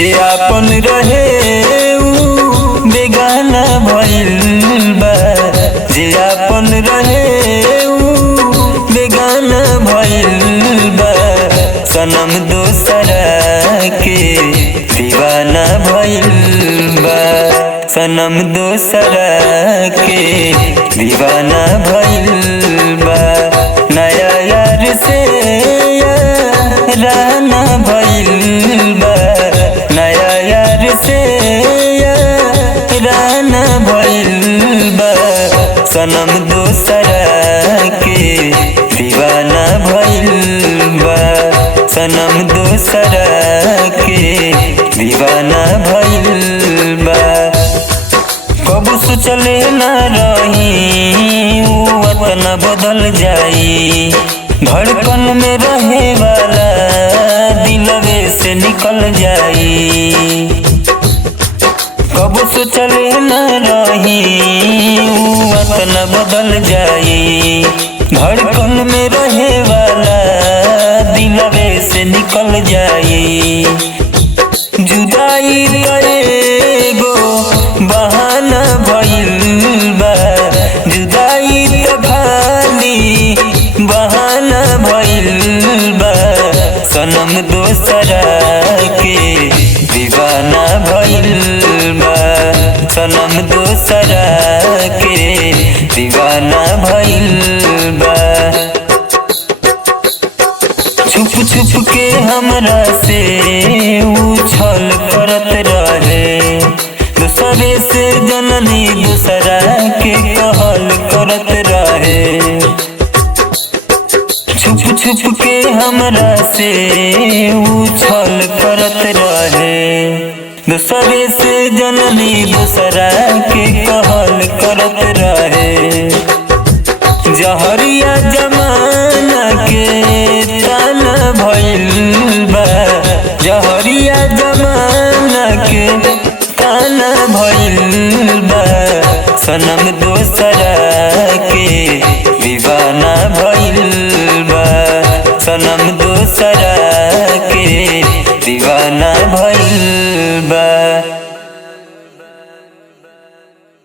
जे आपन रहे ऊ बेगाना भइल बा। जे आपन रहे ऊ बेगाना भइल बा। सनम दोसरा के दीवाना भइल बा। सनम दोसरा के दीवाना भइल बा। नया यार से याराना भइल बा। नया यार से याराना भइल बा। सनम दोसरा के दीवाना भइल बा। सनम दोसरा के दीवाना भइल बा। कबू सोचले ना रही ऊ अतना बदल जाई। धड़कन में रहे वाला दिलवे से निकल जाई। कबू सोचले ना रही ऊ अतना बदल जाई। धड़कन में रहे वाला दिलवे से निकल जाई। जुदाई एगो बहाना भइल बा। जुदाई त खाली बहाना भइल बा। सनम दोसरा के दीवाना भइल बा। सनम दोसरा के दीवाना भइल बा। छुप छुप के हमरा से ऊ छल करत रहे। दूसरे से जननी दूसरा के कहल करत रहे। छुप छुप के हमरा से ऊ छल करत रहे। दूसरे से जननी दूसरा के कहल करत रहे। जहरिया जमाना के ताना भइल बा। जहरिया जमाना के ताना भइल बा। सनम